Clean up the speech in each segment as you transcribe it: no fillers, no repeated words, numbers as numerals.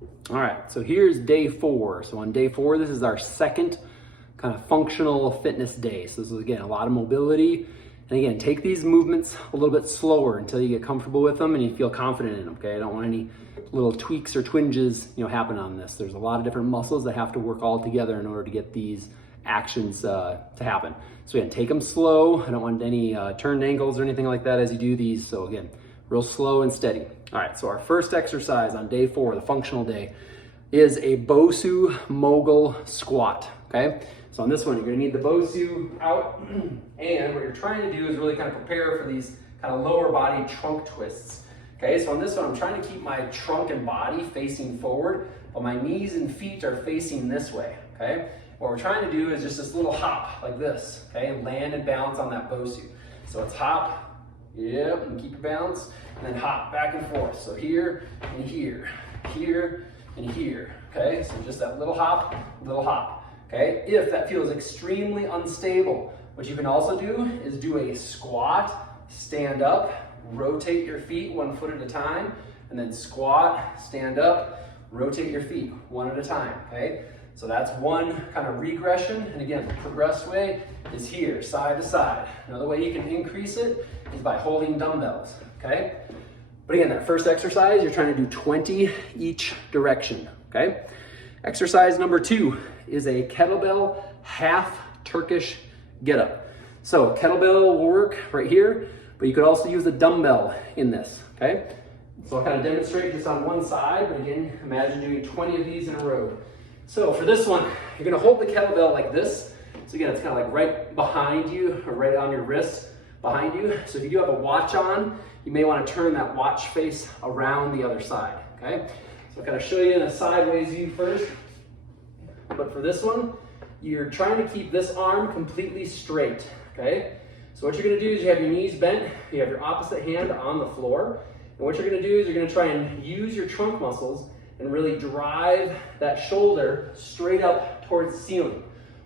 All right, so here's day 4. So on day 4, this is our second kind of functional fitness day. So this is, again, a lot of mobility. And again, take these movements a little bit slower until you get comfortable with them and you feel confident in them, okay? I don't want any little tweaks or twinges, happen on this. There's a lot of different muscles that have to work all together in order to get these actions to happen. So again, take them slow. I don't want any turned ankles or anything like that as you do these. So again, real slow and steady. All right, so our first exercise on day 4, the functional day, is a Bosu mogul squat, okay? So on this one, you're gonna need the Bosu out, and what you're trying to do is really kind of prepare for these kind of lower body trunk twists. Okay, so on this one, I'm trying to keep my trunk and body facing forward, but my knees and feet are facing this way, okay? What we're trying to do is just this little hop like this, okay? Land and balance on that Bosu. So it's hop, yep, and keep your balance, and then hop back and forth. So here and here, here and here, okay? So just that little hop, okay? If that feels extremely unstable, what you can also do is do a squat, stand up, rotate your feet 1 foot at a time, and then squat, stand up, rotate your feet 1 at a time, okay? So that's one kind of regression, and again, the progressed way is here, side to side. Another way you can increase it is by holding dumbbells, okay? But again, that first exercise, you're trying to do 20 each direction, okay? Exercise number 2 is a kettlebell half Turkish get up. So kettlebell will work right here, but you could also use a dumbbell in this, okay? So I'll kind of demonstrate just on one side, but again, imagine doing 20 of these in a row. So for this one, you're gonna hold the kettlebell like this. So again, it's kind of like right behind you, or right on your wrist behind you. So if you do have a watch on, you may want to turn that watch face around the other side, okay? So I'll kind of show you in a sideways view first. But for this one, you're trying to keep this arm completely straight, okay? So what you're gonna do is you have your knees bent, you have your opposite hand on the floor, and what you're gonna do is you're gonna try and use your trunk muscles and really drive that shoulder straight up towards the ceiling.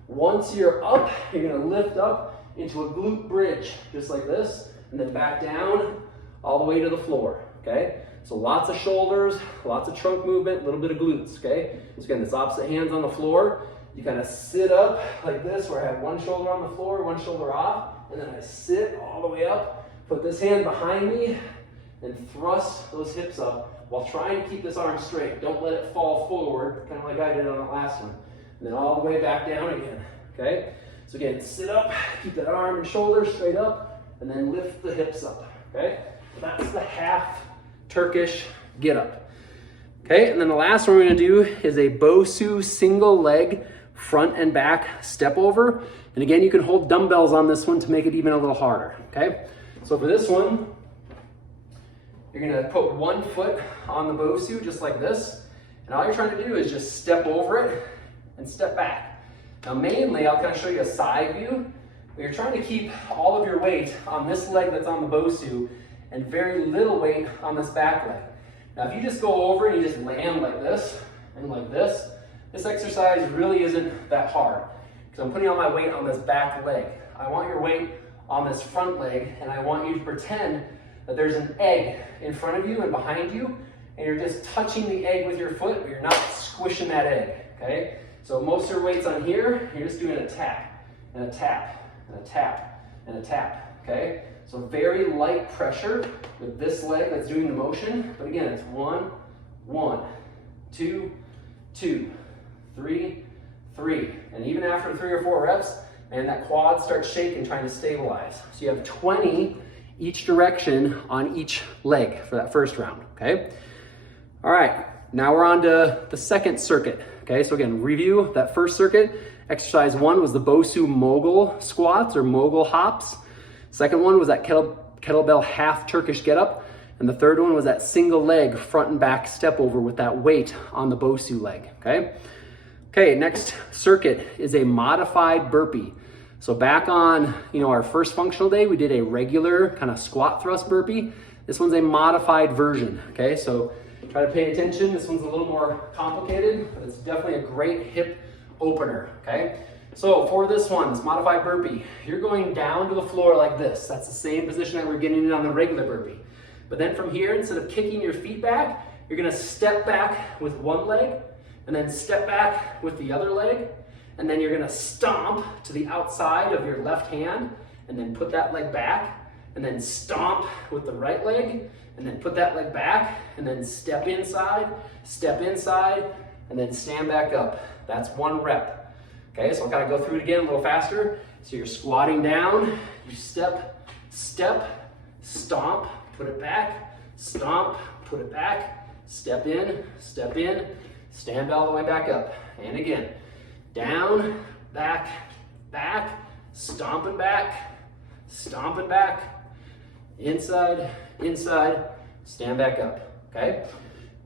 Once you're up, you're gonna lift up into a glute bridge, just like this, and then back down all the way to the floor, okay? So lots of shoulders, lots of trunk movement, a little bit of glutes, okay? So again, this opposite hand's on the floor. You kind of sit up like this, where I have one shoulder on the floor, one shoulder off, and then I sit all the way up, put this hand behind me, and thrust those hips up while trying to keep this arm straight. Don't let it fall forward, kind of like I did on that last one. And then all the way back down again, okay? So again, sit up, keep that arm and shoulder straight up, and then lift the hips up, okay? So that's the half Turkish get up. Okay, and then the last one we're gonna do is a Bosu single leg front and back step over. And again, you can hold dumbbells on this one to make it even a little harder, okay? So for this one, you're gonna put 1 foot on the Bosu just like this. And all you're trying to do is just step over it and step back. Now mainly, I'll kind of show you a side view, but you're trying to keep all of your weight on this leg that's on the Bosu and very little weight on this back leg. Now if you just go over and you just land like this and like this exercise really isn't that hard, because I'm putting all my weight on this back leg. I want your weight on this front leg, and I want you to pretend that there's an egg in front of you and behind you, and you're just touching the egg with your foot, but you're not squishing that egg, okay? So most of your weight's on here, you're just doing a tap, and a tap, and a tap, and a tap, okay? So very light pressure with this leg that's doing the motion, but again, it's 1, 1, 2, 2, 3, 3. And even after 3 or 4 reps, man, that quad starts shaking trying to stabilize. So you have 20 each direction on each leg for that first round, okay? All right, now we're on to the second circuit, okay? So again, review that first circuit. Exercise 1 was the Bosu mogul squats or mogul hops. Second one was that kettlebell half Turkish get up. And the third one was that single leg front and back step over with that weight on the Bosu leg, okay? Okay, next circuit is a modified burpee. So back on, our first functional day, we did a regular kind of squat thrust burpee. This one's a modified version, okay? So try to pay attention. This one's a little more complicated, but it's definitely a great hip opener, okay? So for this one, this modified burpee, you're going down to the floor like this. That's the same position that we're getting in on the regular burpee. But then from here, instead of kicking your feet back, you're gonna step back with one leg, and then step back with the other leg, and then you're gonna stomp to the outside of your left hand, and then put that leg back, and then stomp with the right leg, and then put that leg back, and then step inside, and then stand back up. That's 1 rep. Okay, so I'll kind of go through it again a little faster. So you're squatting down, you step, stomp, put it back, stomp, put it back, step in, stand all the way back up. And again, down, back, stomping back, inside, stand back up, okay?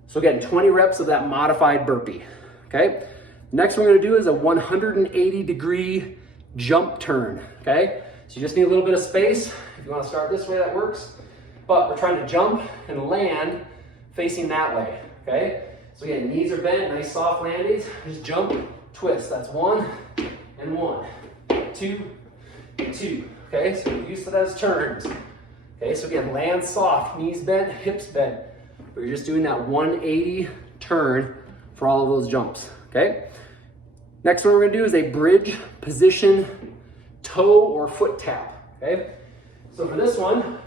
So again, 20 reps of that modified burpee, okay? Next one we're gonna do is a 180-degree jump turn, okay? So you just need a little bit of space. If you wanna start this way, that works. But we're trying to jump and land facing that way, okay? So again, knees are bent, nice soft landings. Just jump, twist. That's 1 and 1, 2 and 2, okay? So we're used to those turns. Okay, so again, land soft, knees bent, hips bent. But you're just doing that 180 turn for all of those jumps, okay? Next one we're gonna do is a bridge position toe or foot tap, okay? So for this one,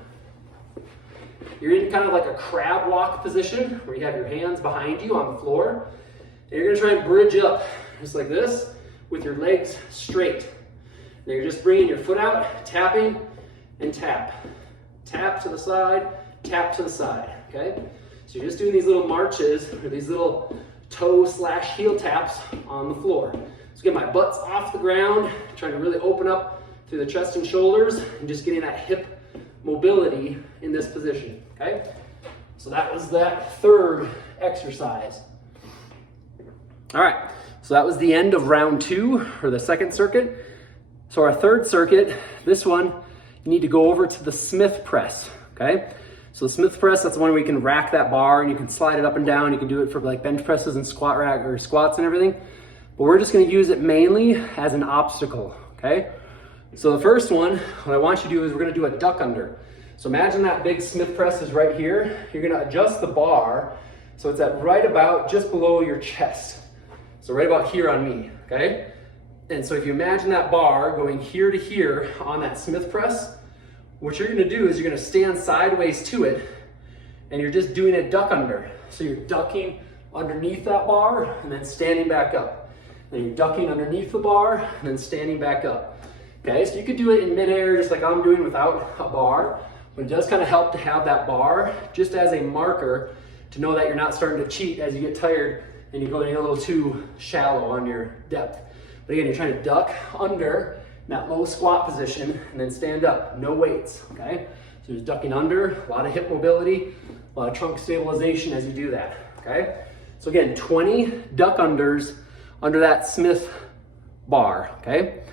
you're in kind of like a crab walk position where you have your hands behind you on the floor. And you're gonna try and bridge up just like this with your legs straight. And you're just bringing your foot out, tapping and tap. Tap to the side, tap to the side, okay? So you're just doing these little marches or these little toe/heel taps on the floor. So get my butt's off the ground, trying to really open up through the chest and shoulders and just getting that hip mobility in this position, okay? So that was that third exercise. All right, so that was the end of round 2 or the second circuit. So our third circuit, this one, you need to go over to the Smith press, okay? So the Smith press, that's the one where you can rack that bar and you can slide it up and down. You can do it for like bench presses and squat rack or squats and everything. But we're just gonna use it mainly as an obstacle, okay? So the first one, what I want you to do is we're gonna do a duck under. So imagine that big Smith press is right here. You're gonna adjust the bar so it's at right about just below your chest. So right about here on me, okay? And so if you imagine that bar going here to here on that Smith press, what you're gonna do is you're gonna stand sideways to it and you're just doing a duck under. So you're ducking underneath that bar and then standing back up. Then you're ducking underneath the bar and then standing back up. Okay, so you could do it in midair just like I'm doing without a bar, but it does kind of help to have that bar just as a marker to know that you're not starting to cheat as you get tired and you're going a little too shallow on your depth. But again, you're trying to duck under in that low squat position and then stand up, no weights, okay? So just ducking under, a lot of hip mobility, a lot of trunk stabilization as you do that, okay? So again, 20 duck unders under that Smith bar, okay?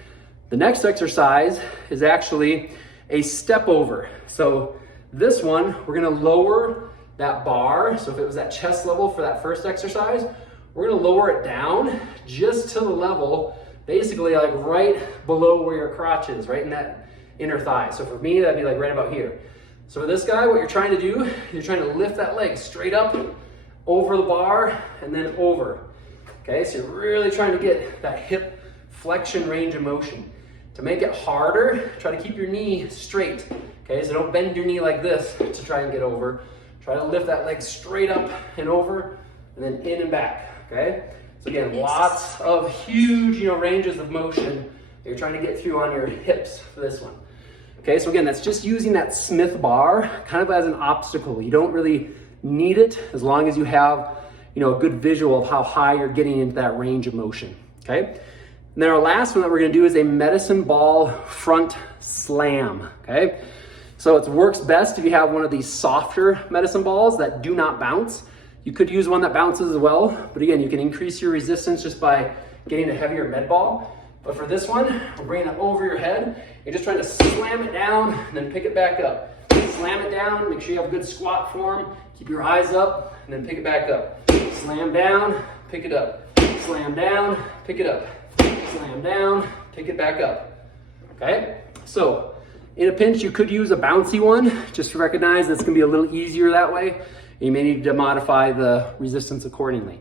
The next exercise is actually a step over. So this one, we're gonna lower that bar. So if it was at chest level for that first exercise, we're gonna lower it down just to the level, basically like right below where your crotch is, right in that inner thigh. So for me, that'd be like right about here. So for this guy, what you're trying to do, you're trying to lift that leg straight up, over the bar, and then over. Okay, so you're really trying to get that hip flexion range of motion. To make it harder, try to keep your knee straight. Okay, so don't bend your knee like this to try and get over. Try to lift that leg straight up and over, and then in and back, okay? So again, lots of huge, ranges of motion that you're trying to get through on your hips for this one. Okay, so again, that's just using that Smith bar kind of as an obstacle. You don't really need it as long as you have, a good visual of how high you're getting into that range of motion, okay? And then our last one that we're gonna do is a medicine ball front slam, okay? So it works best if you have one of these softer medicine balls that do not bounce. You could use one that bounces as well, but again, you can increase your resistance just by getting a heavier med ball. But for this one, we're bringing it over your head. You're just trying to slam it down and then pick it back up. Slam it down, make sure you have a good squat form. Keep your eyes up and then pick it back up. Slam down, pick it up. Slam down, pick it up. Slam down, pick it back up. Okay? So in a pinch, you could use a bouncy one, just to recognize that's gonna be a little easier that way. You may need to modify the resistance accordingly.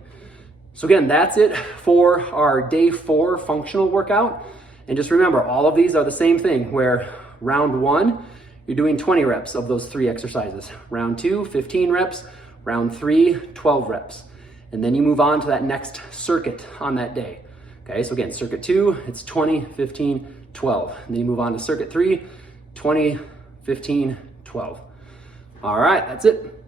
So again, that's it for our day 4 functional workout. And just remember, all of these are the same thing, where round 1, you're doing 20 reps of those 3 exercises. Round 2, 15 reps. Round 3, 12 reps. And then you move on to that next circuit on that day. Okay, so again, circuit 2, it's 20, 15, 12. And then you move on to circuit 3, 20, 15, 12. All right, that's it.